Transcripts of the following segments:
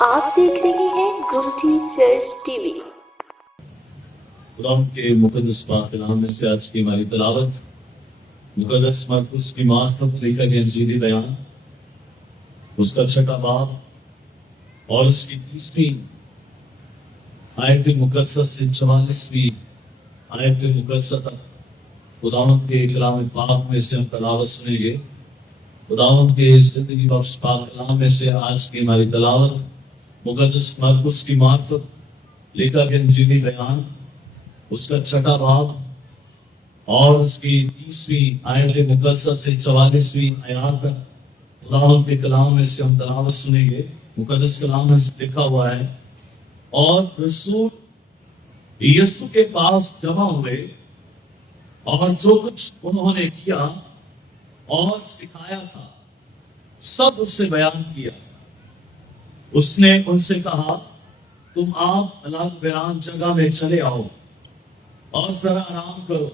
آپ دیکھ رہے ہیں گمٹی چرچ ٹی وی۔ قرآن کے مقدس پاک کلام میں سے آج کی ہماری تلاوت مقدس مرقس کی معرفت لکھا گیا انجیلی بیان اس کا 6واں باب اور اس کی 30ویں آیت مقدسہ سے 44ویں آیت مقدسہ تک خداوند کے کلام پاک میں سے ہم تلاوت سنیں گے۔ خداوند کے زندگی بخش پاک کلام میں سے آج کی ہماری تلاوت مقدس مرقس کی معرفت لکھا گیا انجیلی بیان اس کا 6واں باب اور اس کی 30ویں آیت مقدسہ سے 44ویں آیات تک خداوند کے کلام میں سے ہم تلاوت سنیں گے۔ مقدس کلام میں لکھا ہوا ہے، اور رسول یسوع کے پاس جمع ہوئے اور جو کچھ انہوں نے کیا اور سکھایا تھا سب اس سے بیان کیا۔ اس نے ان سے کہا، تم آپ الگ ویران جگہ میں چلے آؤ اور ذرا آرام کرو،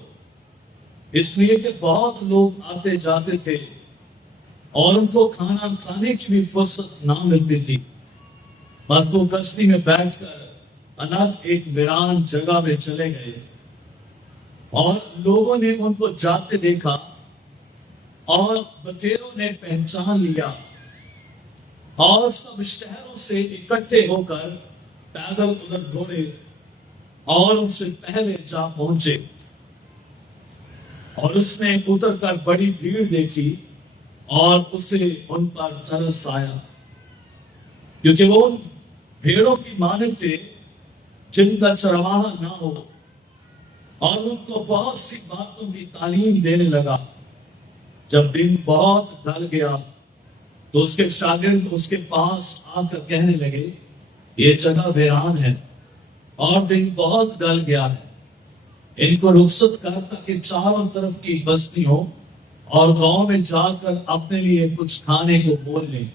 اس لیے کہ بہت لوگ آتے جاتے تھے اور ان کو کھانا کھانے کی بھی فرصت نہ ملتی تھی۔ بس وہ کشتی میں بیٹھ کر الگ ایک ویران جگہ میں چلے گئے، اور لوگوں نے ان کو جاتے دیکھا اور بٹیروں نے پہچان لیا، اور سب شہروں سے اکٹھے ہو کر پیدل ادھر دوڑے اور ان سے پہلے جا پہنچے۔ اور اس نے اتر کر بڑی بھیڑ دیکھی اور اسے ان پر ترس آیا، کیونکہ وہ ان بھیڑوں کی مانند تھے جن کا چرواہا نہ ہو، اور ان کو بہت سی باتوں کی تعلیم دینے لگا۔ جب دن بہت ڈھل گیا تو اس کے شاگرد اس کے پاس آ کر کہنے لگے، یہ جگہ ویران ہے اور دن بہت ڈل گیا ہے، ان کو رخصت کر تاکہ چاروں طرف کی بستیوں اور گاؤں میں جا کر اپنے لیے کچھ کھانے کو بول لیں۔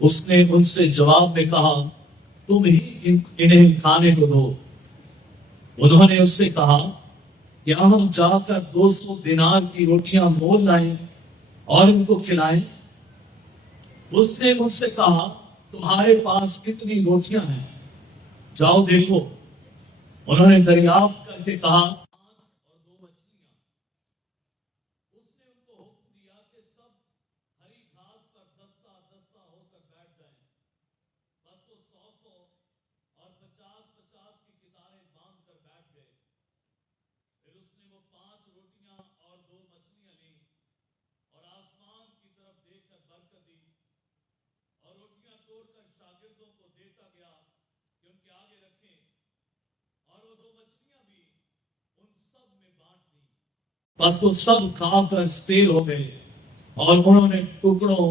اس نے ان سے جواب میں کہا، تم ہی انہیں کھانے کو دو۔ انہوں نے اس سے کہا، کیا ہم جا کر 200 دینار کی روٹیاں مول لائیں اور ان کو کھلائیں؟ اس نے ان سے کہا، تمہارے پاس کتنی روٹیاں ہیں؟ جاؤ دیکھو۔ انہوں نے دریافت کر کے کہا، 5 اور 2 مچھلیاں۔ اس نے ان کو حکم دیا کہ سب ہری گھاس پر دستہ دستہ ہو کر بیٹھ جائیں۔ بس وہ 100 اور 50 کی قطاریں باندھ کر بیٹھ گئے۔ پھر اس نے وہ 5 روٹیاں اور 2 مچھلیاں لیں اور آسمان کی طرف دیکھ کر برکت دی، اور روٹیاں توڑ کر شاگردوں کو دیتا گیا کہ ان کے آگے رکھیں، اور وہ 2 مچھلیاں بھی ان سب میں بانٹ دیں۔ بس وہ سب کھا کر سیر ہو گئے، اور انہوں نے ٹکڑوں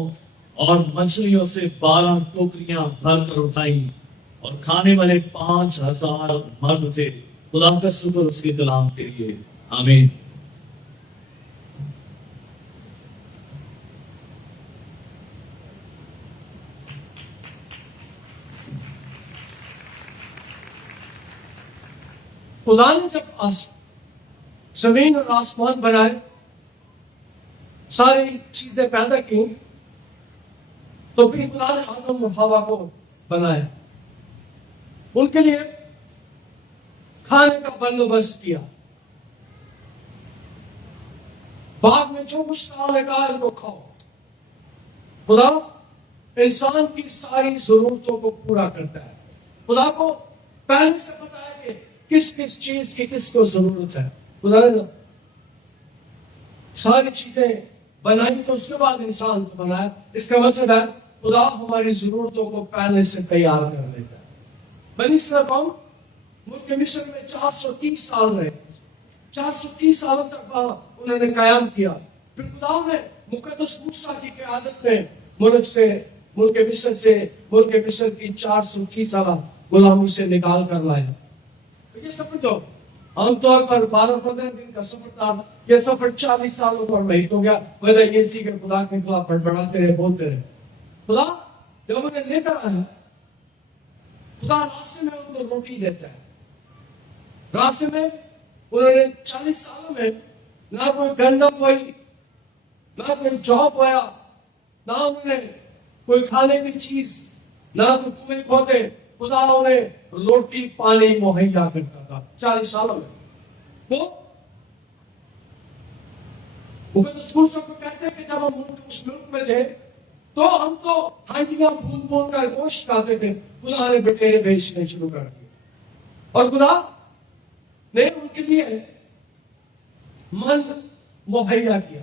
اور مچھلیوں سے 12 ٹوکریاں بھر کر اٹھائیں، اور کھانے والے 5000 مرد تھے۔ خدا کا شکر اس کے کلام کے لیے، آمین۔ خدا نے جب زمین اور آسمان بنائے، ساری چیزیں پیدا کی، تو پھر خدا نے آدم اور حوا کو بنایا، ان کے لیے کھانے کا بندوبست کیا۔ باغ میں جو کچھ تھا نے کہا ان کو کھاؤ۔ خدا انسان کی ساری ضرورتوں کو پورا کرتا ہے۔ خدا کو پہلے سے پتا ہے کہ کس کس چیز کی کس کو ضرورت ہے۔ خدا نے ساری چیزیں بنائی تو اس کے بعد انسان کو بنایا۔ اس کا مطلب ہے خدا ہماری ضرورتوں کو پہلے سے تیار کر لیتا ہے۔ بنی اسرائیل قوم ملک مصر میں 430 سال رہے، 430 سالوں تک انہوں نے قیام کیا۔ پھر خدا نے مقدس موسیٰ کی قیادت میں ملک مصر کی 430 سالہ غلامی سے نکال کر لائے۔ یہ سفر جو عام طور پر 12-15 دن کا سفر تھا، یہ سفر 40 سالوں پر محیط ہو گیا۔ وجہ یہ تھی کہ خدا کے خلاف بڑبڑاتے رہے، بولتے رہے۔ خدا جب انہیں لے کر آیا، خدا راستے میں ان کو روٹی دیتا ہے۔ راستے میں انہوں نے 40 سالوں میں نہ کوئی گندم بوئی، نہ کوئی جو بویا، نہ انہوں نے کوئی کھانے کی چیز نہ تو کنویں کھودتے، خدا انہیں روٹی پانی مہیا کرتا تھا 40 سالوں میں. وہ مقدس موسیٰ کو کہتے ہیں کہ جب ہم اس ملک میں تھے تو ہم تو ہانڈیاں بھون بھون کر گوشت کھاتے تھے. خدا نے بٹیرے بیچنے شروع کر دیے اور خدا نے ان کے لیے من مہیا کیا.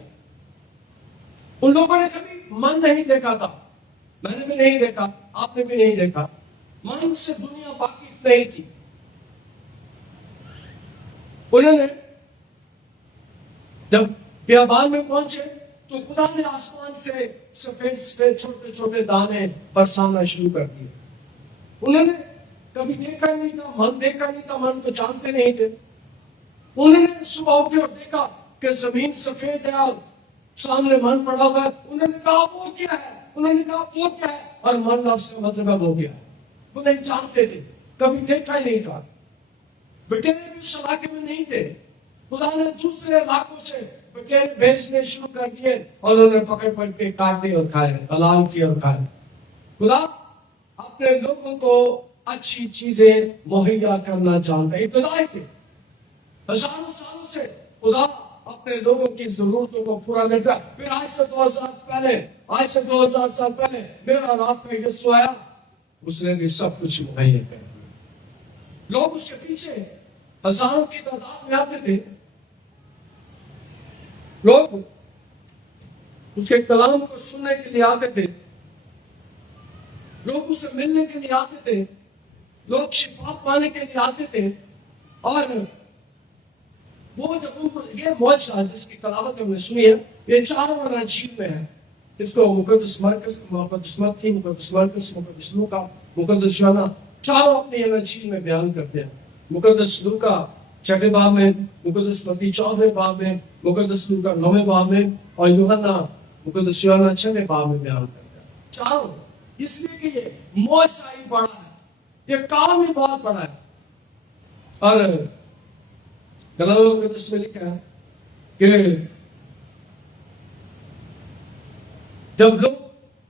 ان لوگوں نے کبھی من نہیں دیکھا تھا، میں نے بھی نہیں دیکھا، آپ نے بھی نہیں دیکھا. من سے دنیا واقف نہیں تھی. انہوں نے جب بیابان میں پہنچے تو خدا نے آسمان سے سفید سفید چھوٹے چھوٹے دانے برسانا شروع کر دیے. انہوں نے کبھی دیکھا نہیں تھا، من دیکھا نہیں تھا، من تو جانتے نہیں تھے. انہوں نے صبح اٹھے اور دیکھا کہ زمین سفید ہے اور سامنے من پڑا ہوا ہے. انہوں نے کہا وہ کیا ہے، انہوں نے کہا وہ کیا ہے، اور من لفظ سے مطلب ہے وہ کیا ہے. وہ نہیں جانتے تھے، کبھی دیکھا ہی نہیں تھا. بٹیرے بھی اس علاقے میں نہیں تھے. خدا نے دوسرے علاقوں سے بٹیرے بھیجنے شروع کر دیے اور انہوں نے پکڑ پکڑ کے کاٹے اور کھائے، حلال کیے اور کھائے. خدا اپنے لوگوں کو اچھی چیزیں مہیا کرنا چاہتا ہے. ابتدائی تھے، ہزاروں سالوں سے خدا اپنے لوگوں کی ضرورتوں کو پورا کرتا ہے. پھر آج سے 2000 سال پہلے میرا اور آپ کا یسوع آیا، اس نے بھی سب کچھ مہیا کر دیا. لوگ اس کے پیچھے ہزاروں کی تعداد میں آتے تھے. لوگ اس کے کلام کو سننے کے لیے آتے تھے، لوگ اس سے ملنے کے لیے آتے تھے، لوگ شفا پانے کے لیے آتے تھے. اور وہ جب ان کو یہ معجزہ جس کی تلاوت ہم نے سنی ہے، یہ چاروں اناجیل میں ہے. اس کو مقدس مرکز، مقدس متی، مقدس مرکز، مقدس لوکا، مقدس یوحنا، چاروں اپنی اناجیل میں بیان کرتے ہیں. مقدس لوکا 6 باب میں، مقدس متی 4 باب میں، مقدس لوکا 9 باب میں، اور یوحنا مقدس یوحنا 6 باب میں بیان کرتے ہیں. چاروں اس لیے کہ یہ معجزہ ہی بڑا ہے، یہ کام ہی بہت بڑا ہے. اور کلام مقدس میں لکھا ہے کہ جب لوگ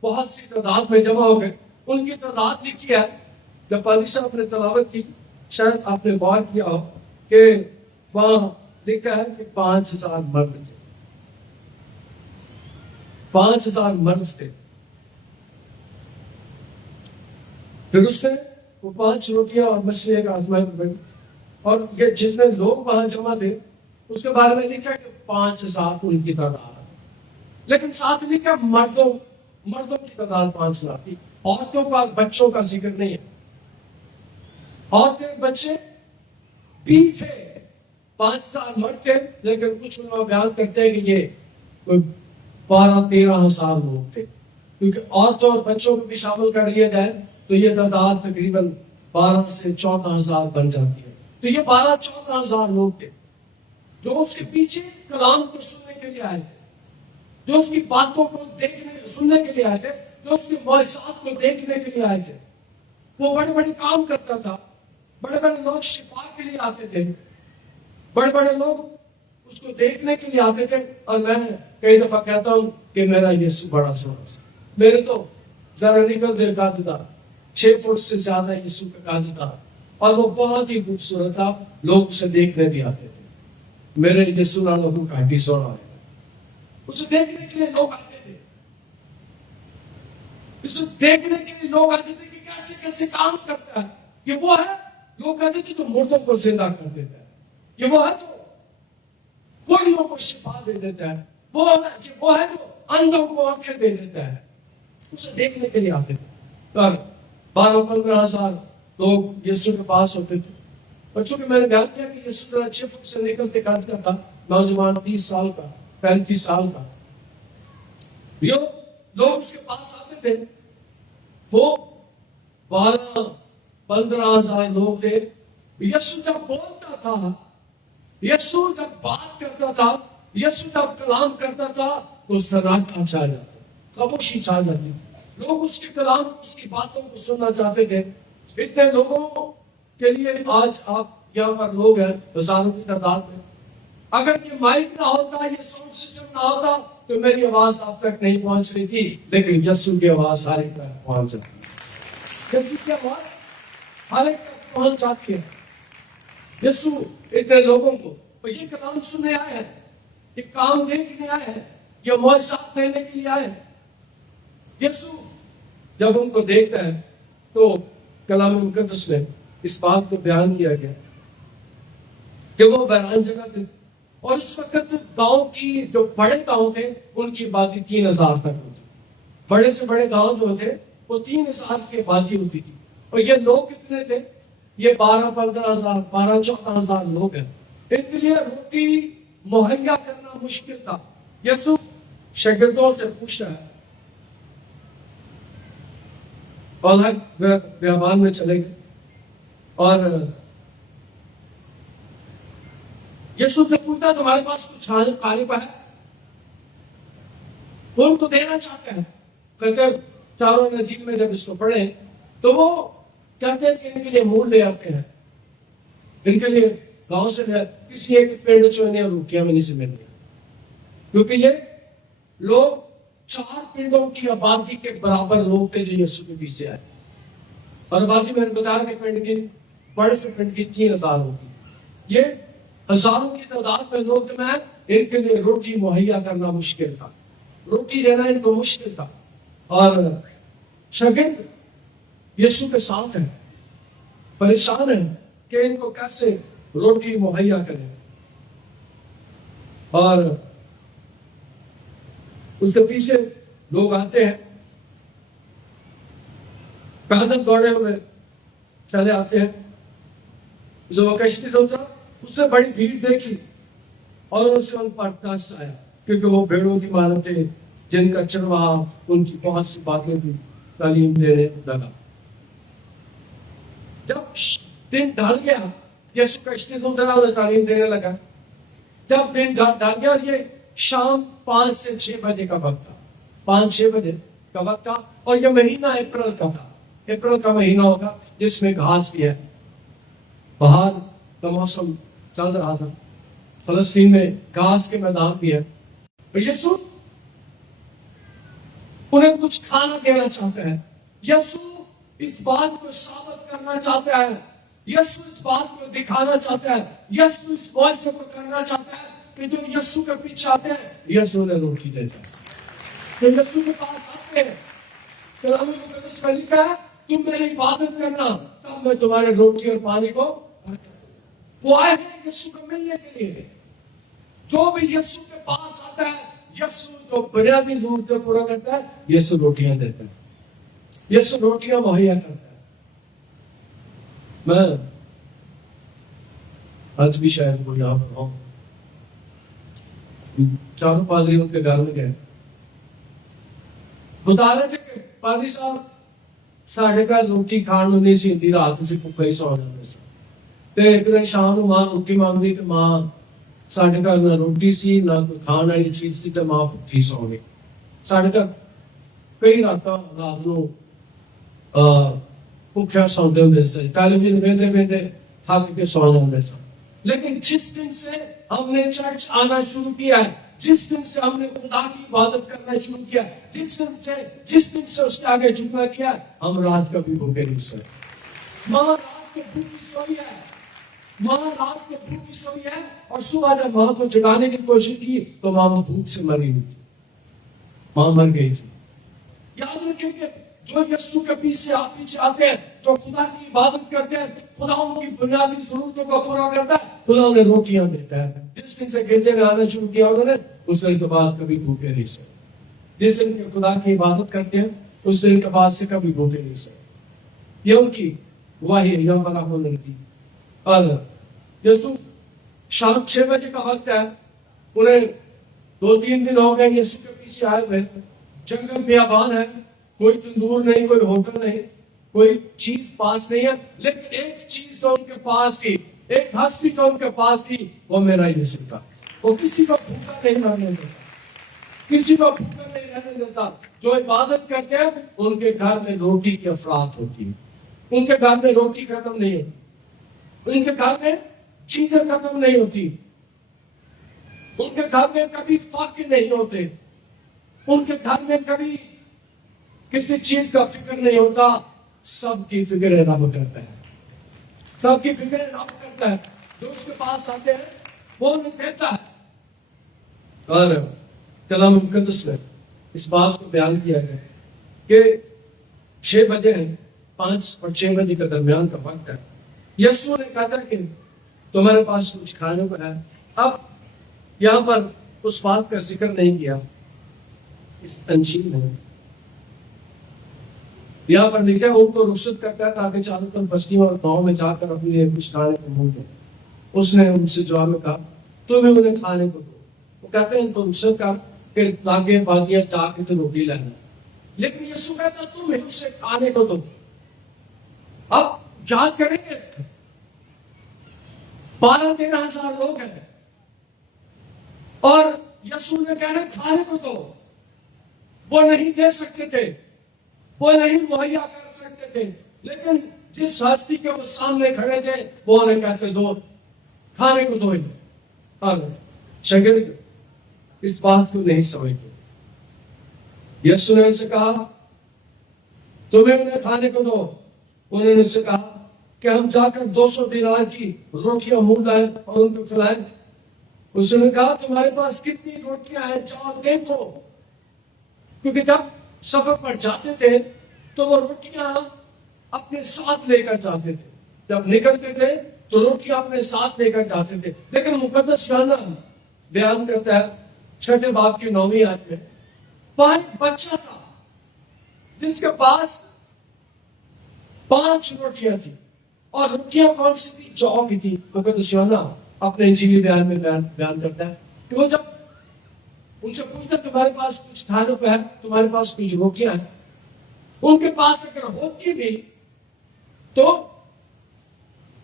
بہت سی تعداد میں جمع ہو گئے، ان کی تعداد لکھی ہے. جب پادری صاحب نے تلاوت کی، شاید آپ نے غور کیا ہو کہ وہاں لکھا ہے کہ 5000 مرد تھے. 5000 مرد تھے. پھر اس نے وہ 5 روٹیاں اور مچھلی کا آزمائش بنی، اور یہ جتنے لوگ وہاں جمع تھے اس کے بارے میں لکھا کہ 5000 ان کی تعداد. لیکن ساتھ لکھا مردوں کی تعداد 5000 تھی. عورتوں کا بچوں کا ذکر نہیں ہے. عورتیں بچے بھی تھے. 5000 مرد تھے، لیکن کچھ علماء بیان کرتے ہیں کہ یہ کوئی 12-13 ہزار لوگ تھے، کیونکہ عورتوں اور بچوں کو بھی شامل کر لیا جائے تو یہ تعداد تقریباً 12 سے 14 ہزار بن جاتی ہے. تو یہ 12-14 ہزار لوگ تھے جو اس کے پیچھے کلام کو سننے کے لیے آئے تھے، جو اس کی باتوں کو سننے کے لیے آئے تھے، جو اس کے معجزات کو دیکھنے کے لیے آئے تھے. وہ بڑے بڑے کام کرتا تھا. بڑے بڑے لوگ شفا کے لیے آتے تھے، بڑے بڑے لوگ اس کو دیکھنے کے لیے آتے تھے. اور میں کئی دفعہ کہتا ہوں کہ میرا یسوع بڑا سونا، میرے تو ذرا نکل دے قد تھا، 6 فٹ سے زیادہ یسوع کا قد تھا، اور وہ بہت ہی خوبصورت تھا. لوگ اسے دیکھنے بھی آتے تھے. میرے یسوع نہ لوگوں کا بھی سونا ہے، اسے دیکھنے کے لیے لوگ آتے تھے. اسے دیکھنے کے لیے لوگ آتے تھے کہ کیسے کیسے کام کرتا ہے. یہ وہ ہے، لوگ کہتے تھے تو مردوں کو زندہ کر دیتا ہے. یہ وہ ہے تو بوڑھیوں کو شفا دے دیتا ہے. وہ ہے جو اندھوں کو آنکھیں دے دیتا ہے. اسے دیکھنے کے لیے آتے تھے. اور 12-15 ہزار لوگ یسوع کے پاس ہوتے تھے. اور چونکہ میں نے بیان کیا کہ یسوع 6 فٹ سے نکلتے قد کا تھا، نوجوان 30 سال کا، 35 سال کا. لوگ اس کے پاس آتے تھے. وہ 12-15 ہزار لوگ تھے. یسوع جب بولتا تھا، یسوع جب بات کرتا تھا، یسوع جب کلام کرتا تھا تو سناٹا چھا جاتا، خاموشی چھا جاتی. لوگ اس کے کلام، اس کی باتوں کو سننا چاہتے تھے. اتنے لوگوں کے لیے آج آپ یہاں پر لوگ ہیں ہزاروں کی تعداد میں. اگر یہ مائک نہ ہوتا، یہ ساؤنڈ سسٹم نہ ہوتا تو میری آواز آپ تک نہیں پہنچ رہی تھی، لیکن یسوع کی آواز ہر ایک تک پہنچ رہی. یسوع کی آواز ہر ایک تک پہنچ جاتی ہے. یسوع اتنے لوگوں کو یہ کلام سننے آئے ہیں, یہ کام دیکھنے آئے ہیں, یہ معجزات لینے کے لیے آئے ہیں. یسوع جب ان کو دیکھتا ہے تو کلام مقدس میں اس بات کو بیان کیا گیا کہ وہ ویران جگہ تھے, اور اس وقت گاؤں کی جو بڑے گاؤں تھے ان کی آبادی 3000 تک ہوتی. بڑے سے بڑے گاؤں جو تھے وہ 3000 کی آبادی ہوتی تھی. اور یہ لوگ کتنے تھے؟ یہ 12-15,000 12-14,000 لوگ ہیں. ان کے لیے روٹی مہیا کرنا مشکل تھا. یسوع شاگردوں سے پوچھتا ہے, اور بیابان میں چلے گئے اور یسوع سے پوچھتا تمہارے پاس کچھ کھانے کا ہے؟ وہ ان کو دینا چاہتے ہیں. کہتے ہیں چاروں نزیل میں جب اس کو پڑھیں تو وہ کہتے ہیں کہ ان کے لیے مول لے آتے ہیں, ان کے لیے گاؤں سے کسی ایک پیڑ چونے اور روٹیاں میں نہیں سے مل گئی, کیونکہ یہ لوگ 4 پنڈوں کی آبادی کے برابر لوگ تھے جو یسوع کے پیچھے آئے. اور آبادی میں نے بتایا کہ پنڈ کی بڑے سے پنڈ کی 3000 ہوگی. یہ ہزاروں کی تعداد میں لوگ میں ان کے لیے روٹی مہیا کرنا مشکل تھا, روٹی دینا ان کو مشکل تھا. اور شاگرد یسوع کے ساتھ ہیں, پریشان ہیں کہ ان کو کیسے روٹی مہیا کریں. اور اس کے پیچھے لوگ آتے ہیں, پیدل دوڑے ہوئے چلے آتے ہیں. جو وہ کشتی سے اترا اس سے بڑی بھیڑ دیکھی اور اس سے ان پر ترس آیا, کیونکہ وہ بھیڑوں کی مانند تھے جن کا چرواہا ان کی بہت سی باتیں بھی تعلیم دینے لگا. جب دن ڈھل گیا یسوع کشتی سے اترا اور تعلیم دینے لگا. جب دن ڈھل گیا, یہ شام 5 سے 6 بجے کا وقت تھا, 5-6 بجے کا وقت تھا. اور یہ مہینہ اپریل کا تھا, اپریل کا مہینہ ہوگا جس میں گھاس بھی ہے, باہر کا موسم چل رہا تھا, فلسطین میں گھاس کے میدان بھی ہے. اور یسوع انہیں کچھ کھانا دینا چاہتے ہیں. یسوع اس بات کو ثابت کرنا چاہتا ہے, یسوع اس بات کو دکھانا چاہتا ہے, یسوع اس معجزے کو کرنا چاہتا ہے کہ جو یسوع کے پیچھے آتے ہیں یسوع نے روٹی دیتا ہے. تو یسوع کے پاس آتے ہیں, کلام مقدس میں لکھا ہے تم میری عبادت کرنا تب میں تمہارے روٹی اور پانی کو. وہ آئے ہیں یسوع کو ملنے کے لیے. جو بھی یسوع کے پاس آتا ہے, یسوع جو بنیادی ضرورتیں پورا کرتا ہے, یسوع روٹیاں دیتا ہے, یسوع روٹیاں مہیا کرتا ہے. میں آج بھی شاید وہ یہاں پر ہوں, چاروں پادری ان کے گھر میں گئے, بتا رہے تھے کہ پادری صاحب ساڑھے کا روٹی کھان نہیں سی رات سے بھوکا ہی سو جاتے سے. ایک دن شام ماں روٹی مانگ دی کہ ماں ساڑھے کا نہ روٹی سی نہ کوئی کھان والی چیز سی, تو ماں بھوکی سو گئی. ساڑھے کا کئی رات نو بھوکیا سوتے ہوتے سے, ٹیلیویژن ویندے ویندے تھک کے سو جاتے سے. لیکن جس دن سے ہم نے چرچ آنا شروع کیا ہے, جس دن سے ہم نے خدا کی عبادت کرنا شروع کیا, جس دن سے اس کے آگے جھکنا کیا, ہم رات کبھی بھوکے نہیں سوئے. ماں رات کو بھوکی سوئی ہے, ماں رات کو بھوکی سوئی ہے, اور صبح جب ماں کو جگانے کی کوشش کی تو ماں بھوک سے مری ہوئی تھی, ماں مر گئی تھی. یاد رکھیں کہ جو یسوع کے پیچھے آتے ہیں, جو خدا کی عبادت کرتے ہیں, خدا ان کی بنیادی ضرورتوں کو پورا کرتا ہے, خدا انہیں روٹیاں دیتا ہے. جس دن سے گرجے میں آنا شروع کیا انہوں نے, اس دن کے بعد کبھی بھوکے نہیں سوئے. جس دن خدا کی عبادت کرتے ہیں اس دن کے بعد سے کبھی بھوکے نہیں سوئے. یہ ان کی گواہی ہے, یوم الرحمن کی. اور یسوع شام 6 بجے کا وقت ہے, انہیں 2-3 دن ہو گئے یسوع کے پیچھے آئے ہوئے. جنگل بیابان ہے, کوئی تندور نہیں, کوئی ہوٹل نہیں, کوئی چیز پاس نہیں ہے, لیکن ایک چیز تو ان کے پاس تھی, ایک ہستی جو ان کے پاس تھی, وہ میرا یسوع تھا. وہ کسی کو بھوکا نہیں رہنے دیتا, کسی کو بھوکا نہیں رہنے دیتا. جو عبادت کرتے ہیں ان کے گھر میں روٹی کی افراط ہوتی ہے, ان کے گھر میں روٹی ختم نہیں ہوتی, ان کے گھر میں چیزیں ختم نہیں ہوتی, ان کے گھر میں کبھی فاقے نہیں ہوتے, ان کے گھر میں کبھی کسی چیز کا فکر نہیں ہوتا. سب کی فکر رب کرتا ہے، سب کی فکر رب کرتا ہے. جو اس کے پاس آتے ہیں وہ انہیں دیتا ہے. اور کلام مقدس میں اس بات کو بیان کیا گیا کہ 6 بجے ہیں، 5 اور 6 بجے کا درمیان کا وقت ہے. یسوع نے کہا تھا کہ تمہارے پاس کچھ کھانے کو ہے. اب یہاں پر اس بات کا ذکر نہیں کیا اس انجیل میں. یہاں پر لکھا ہے ان کو رخصت کرتا ہے تاکہ چاروں طرف بستیوں اور گاؤں میں جا کر اپنے لیے کچھ کھانے کو ڈھونڈ دیں. اس نے ان سے جواب میں کہا تمہیں انہیں کھانے کو دو. وہ کہتے ہیں ان کو رخصت کر پھر لاگے باغیاں جا کے تو روٹی لانا. لیکن یسوع کہتا تمہیں اسے کھانے کو دو. اب جانچ کریں گے 12-13 ہزار لوگ ہیں اور یسوع نے کہنا کھانے کو دو. وہ نہیں دے سکتے تھے، وہ نہیں مہیا کر سکتے تھے، لیکن جس ہستی کے وہ سامنے کھڑے تھے وہ انہیں کہتے دو کھانے کو دو. شاگرد اس بات کو نہیں سمجھتے. یسوع نے ان سے کہا تمہیں انہیں کھانے کو دو. انہوں نے ان سے کہا کہ ہم جا کر 200 دینار کی روٹیاں مول لائیں اور ان کو کھلائیں. اس نے کہا تمہارے پاس کتنی روٹیاں ہیں جاؤ دیکھو. کیونکہ جب سفر پر جاتے تھے تو وہ روٹیاں اپنے ساتھ لے کر جاتے تھے. جب نکلتے تھے تو روٹیاں اپنے ساتھ لے کر جاتے تھے. لیکن مقدس یوحنا بیان کرتا ہے 6 باب کی 9ویں آیت میں وہاں ایک بچہ تھا جس کے پاس 5 روٹیاں تھی. اور روٹیاں کون سی تھی؟ جو کی تھی. مقدس یوحنا اپنے انجیلی بیان میں بیان کرتا ہے کہ وہ جب ان سے پوچھتا تمہارے پاس کچھ کھانے کو ہے، تمہارے پاس کچھ روٹیاں ہیں. ان کے پاس اگر ہوتی بھی تو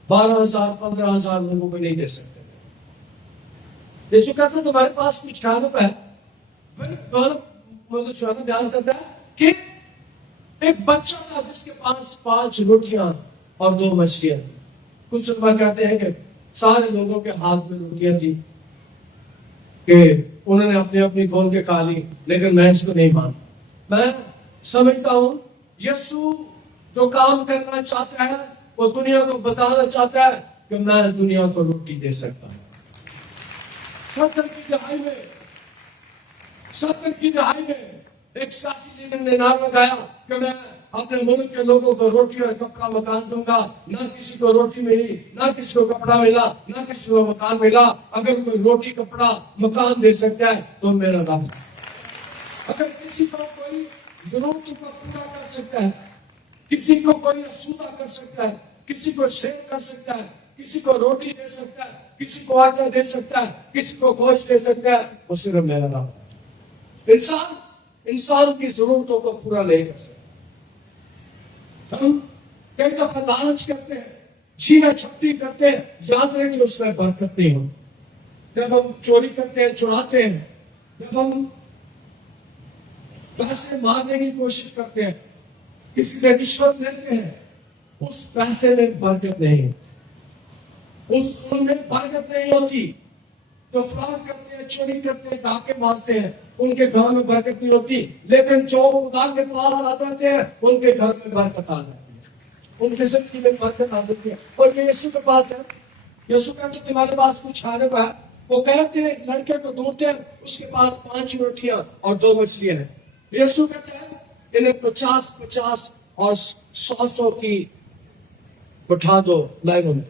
12,000 15,000 لوگوں کو نہیں دے سکتے. یسوع کہتا تمہارے پاس کچھ کھانے کو ہے. بیان کرتا ہے کہ ایک بچہ تھا جس کے پاس 5 روٹیاں اور 2 مچھلیاں. کچھ علماء کہتے ہیں کہ سارے لوگوں کے ہاتھ میں روٹیاں تھی کہ انہوں نے اپنی اپنی کھول کے کھا لی. لیکن میں اس کو نہیں مانتا. میں سمجھتا ہوں یسوع جو کام کرنا چاہتا ہے وہ دنیا کو بتانا چاہتا ہے کہ میں دنیا کو روٹی دے سکتا ہوں. 70 کی دہائی میں ایک سیاسی لیڈر نے نعرہ لگایا کہ میں اپنے ملک کے لوگوں کو روٹی اور کپڑا مکان دوں گا. نہ کسی کو روٹی ملی، نہ کسی کو کپڑا ملا، نہ کسی کو مکان ملا. اگر کوئی روٹی کپڑا مکان دے سکتا ہے تو میرا رب. اگر کسی کو کوئی ضرورتوں کو پورا کر سکتا ہے، کسی کو کوئی آسودہ کر سکتا ہے، کسی کو سیو کر سکتا ہے، کسی کو روٹی دے سکتا ہے، کسی کو آٹا دے سکتا ہے، کسی کو گوشت دے سکتا ہے، وہ صرف میرا رب. انسان کی ضرورتوں کو پورا نہیں کر سکتا. ہم کئی دفعہ لالچ کرتے ہیں، چھینا چھپٹی کرتے ہیں، یاد رکھیں اس میں برکت نہیں ہوتی. جب ہم چوری کرتے ہیں، چراتے ہیں، جب ہم پیسے مارنے کی کوشش کرتے ہیں، کسی سے رشوت لیتے ہیں، اس پیسے میں برکت نہیں، اس ان میں برکت نہیں ہوتی. جو فراڈ کرتے ہیں، چوری کرتے ہیں، ڈاکے مارتے ہیں، ان کے گھر میں برکت نہیں ہوتی. لیکن جو خدا کے پاس آ جاتے ہیں ان کے گھر میں برکت آ جاتی ہے، ان کے زندگی میں برکت آ جاتی ہے. اور یہ یسوع کے پاس ہے. یسوع کہتے ہیں تمہارے پاس کچھ کھانے کو ہے. وہ کہتے ہیں لڑکے کو ڈھونڈتے ہیں، اس کے پاس 5 روٹیاں اور 2 مچھلیاں ہیں. یسوع کہتے ہیں انہیں 50 اور 100 کی بٹھا دو لائنوں میں.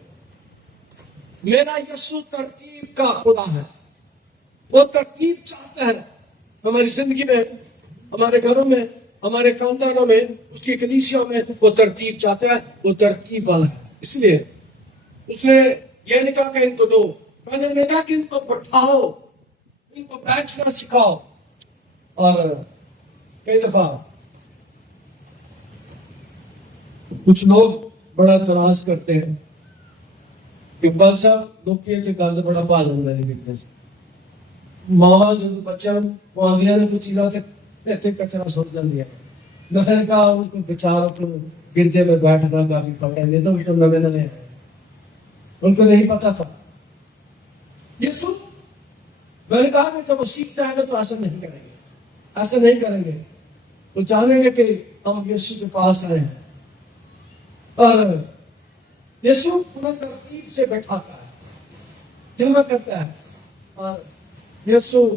میرا یسوع ترتیب کا خدا ہے. وہ ترتیب چاہتا ہے ہماری زندگی میں، ہمارے گھروں میں، ہمارے خاندانوں میں، اس کی کلیسیوں میں. وہ ترتیب چاہتا ہے، وہ ترتیب والا ہے. اس لیے اس نے یہ نہیں کہا کہ ان کو دو، میں نے کہا کہ ان کو بٹھاؤ، ان کو بیٹھنا سکھاؤ. اور کئی دفعہ کچھ لوگ بڑا اعتراض کرتے ہیں کہ بال صاحب لوگ کہتے ہیں گند بڑا پال ہونا نہیں. ماں جو بچہ پاندیاں نے کچھ چیزاں ایسے کچرا سوچ دیا. میں نے کہا ان کو بیچاروں کو گرجے میں بیٹھنا کافی پڑھیں گے تو نوے نوے ان کو نہیں پتا تھا. یسوع میں نے کہا کہ جب وہ سیکھ جائیں گے تو ایسا نہیں کریں گے، ایسا نہیں کریں گے. وہ جانیں گے کہ ہم یسوع کے پاس آئے ہیں اور یسوع پورا ترتیب سے بیٹھاتا ہے, جمع کرتا ہے, اور یسوع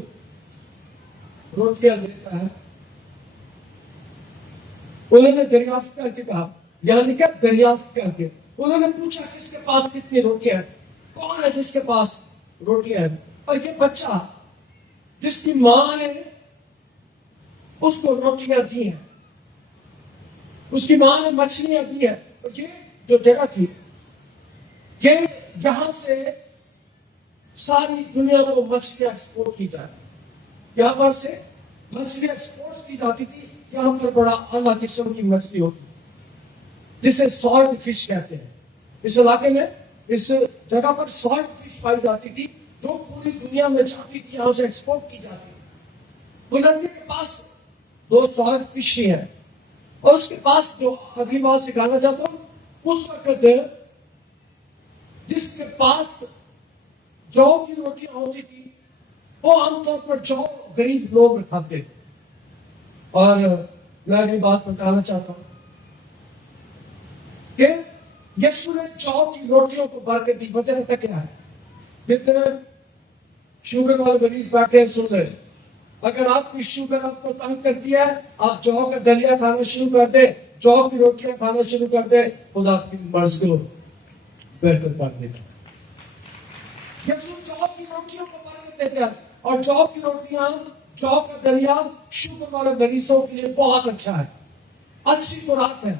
روٹیاں دیتا ہے. انہوں نے دریافت کر کے کہا, یعنی کہ دریافت کر کے انہوں نے پوچھا کس کے پاس کتنی روٹیاں ہیں, کون ہے جس کے پاس روٹیاں ہیں. اور یہ بچہ جس کی ماں نے اس کو روٹیاں دی ہیں, اس کی ماں نے مچھلیاں دی ہیں. یہ جو جگہ تھی, یہ یہاں سے ساری دنیا کو مچھلیاں ایکسپورٹ کی جائے, یہاں پر سے مچھلی ایکسپورٹ کی جاتی تھی. یہاں پر بڑا اعلیٰ قسم کی مچھلی ہوتی تھی جسے سالٹ فش کہتے ہیں. اس علاقے میں اس جگہ پر سالٹ فش پائی جاتی تھی جو پوری دنیا میں جاتی تھی, یہاں سے ایکسپورٹ کی جاتی تھی. بلندی کے پاس 2 سالٹ فش بھی ہیں, اور اس کے پاس جو اگلی بات سکھانا چاہتا ہوں, اس وقت جس کے پاس جو کی روٹیاں ہوتی تھی وہ عام طور پر جو غریب لوگ کھاتے تھے. اور میں اگلی بات بتانا چاہتا ہوں کہ یسوع نے جو کی روٹیوں کو برکت دی. وجہ تک کیا ہے, جتنے شوگر والے مریض بیٹھے ہیں سن لیں, اگر آپ کی شوگر آپ کو تنگ کرتی ہے, آپ جو کا دلیا کھانا شروع کر دیں, جو کی روٹیاں کھانا شروع کر دیں, خدا آپ کی مرض کو بہتر کر دے گا. یسوع جو کی روٹیوں کو برکت دیتا ہے, اور جو کی روٹیاں, جو کا دلیا شوگر والے مریضوں کے لیے بہت اچھا ہے, اچھی خوراک ہے.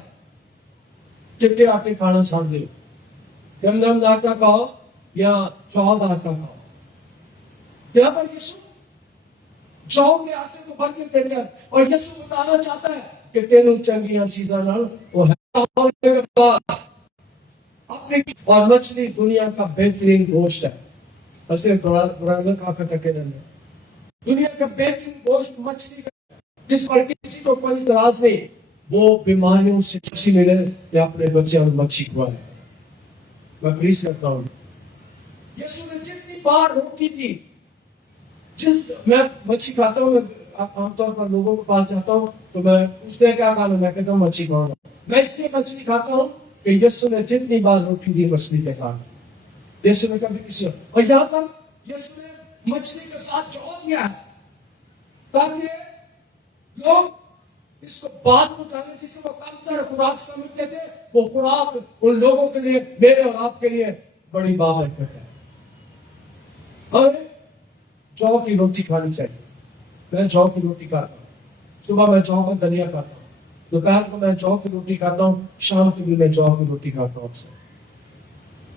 چٹے آٹے کھانا چھوڑ دے, گندم آٹا کھاؤ یا جو آٹا کھاؤ. یہاں پر یسوع جو کے آٹے کو برکت دیتا ہے, اور یسوع بتانا چاہتا ہے کہ تینوں چنگیاں چیزاں نال وہ ہے. اپنی اور مچھلی دنیا کا بہترین گوشت ہے. اسے برادر کا کٹکے رہنا, دنیا کا بہترین گوشت مچھلی کا, جس پر کسی کو کوئی اعتراض نہیں. وہ بیماریوں سے بچی ملے یا اپنے بچے اور مچھی کھوائے. میں پلیز کرتا ہوں, یسوع نے جتنی بار روٹی دی, میں مچھی کھاتا ہوں, میں عام طور پر لوگوں کے پاس جاتا ہوں تو میں پوچھتے ہیں کیا کھانا, میں کہتا ہوں مچھی کھاؤں گا. میں اس لیے مچھلی کھاتا ہوں کہ یسوع نے جتنی بار روٹی دی مچھلی کے ساتھ, یسوع نے کبھی کسی اور یہاں پر یسوع نے مچھلی کے ساتھ جو دیا ہے تاکہ لوگ اس کو بات کو جانے, جسے وہ کم تر خوراک سمجھتے تھے, وہ خوراک ان لوگوں کے لیے, میرے اور آپ کے لیے بڑی بابرکت ہے. اور جو کی روٹی کھانی چاہیے. میں جو کی روٹی کھاتا ہوں, صبح میں جو کا دلیا کھاتا ہوں, دوپہر کو میں جو کی روٹی کھاتا ہوں, شام کو بھی میں جو کی روٹی کھاتا ہوں.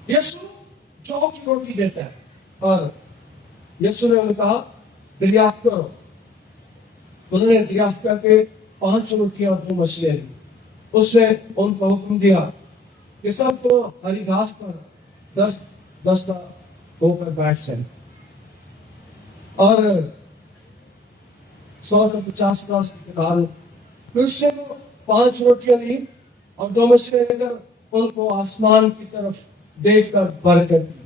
یسوع جو کی روٹی دیتا ہے, اور یسوع نے انہیں کہا دریافت کرو. انہوں نے دریافت کر کے 5 روٹیاں اور 2 مچھلیاں دی. اس نے ان کو حکم دیا کہ سب کو ہری گھاس پر 10 ہو کر بیٹھ جائیں. اور 100 سے 50 نکال. پھر اس نے 5 روٹیاں لی اور 2 مچھلیاں لے کر ان کو آسمان کی طرف دیکھ کر برکت دی.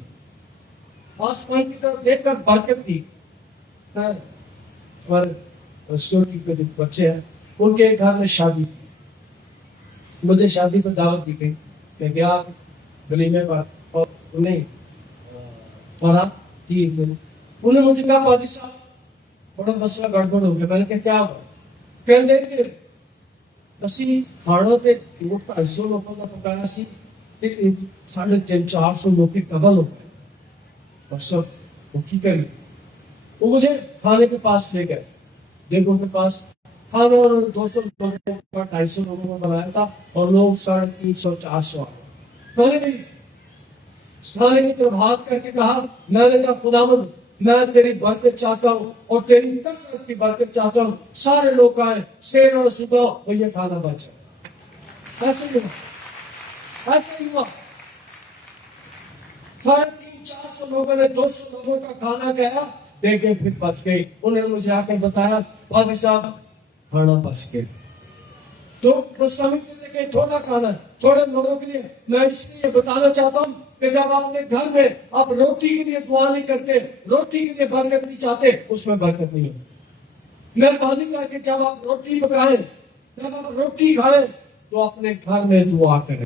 آسمان کی طرف دیکھ کر برکت دی. اور اسٹوری کے جو بچے ہیں ان کے گھر میں شادی تھی. مجھے شادی پر دعوت دی گئی, میں گیا ولیمے پر, اور انہیں بارات تھی. انہوں نے مجھے کہا پادری صاحب بڑا مسئلہ گڑبڑ ہو گیا. میں نے کہا کیا ہوا؟ کہنے لگے کہ اسی کھانا تے 250 لوگوں کا پکایا سی, 350-400 لوگ کی قبل ہو گئے. اور سب وہ کی کری, وہ مجھے کھانے کے پاس لے گئے. دیکھو کے پاس کھانا 200 لوگوں کا 250 لوگوں کا بنایا تھا, اور لوگ 350-400 آ گئے. میں نے کھانے کی طرف ہاتھ کر کے کہا, میں نے کہا خداوند میں تیری برکت چاہتا ہوں اور تیری کثرت کی برکت چاہتا ہوں. سارے لوگ آئے, سیر اور صبح اور یہ کھانا بچا. ایسے ہی ہوا, ایسے ہی ہوا. 300-400 لوگوں نے 200 لوگوں کا کھانا کھایا, دیکھے پھر بچ گئی. انہوں نے مجھے آ کے بتایا پادری صاحب کھانا بچ گیا. تو وہ سمجھتے تھے کہ تھوڑا کھانا تھوڑے لوگوں کے لیے. میں اس لیے بتانا چاہتا ہوں کہ جب آپ اپنے گھر میں آپ روٹی کے لیے دعا نہیں کرتے, روٹی کے لیے برکت نہیں چاہتے, اس میں برکت نہیں ہوتی. مہربانی کر کے جب آپ روٹی پکائیں, جب آپ روٹی کھائیں تو اپنے گھر میں دعا کریں.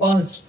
5।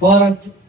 12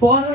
12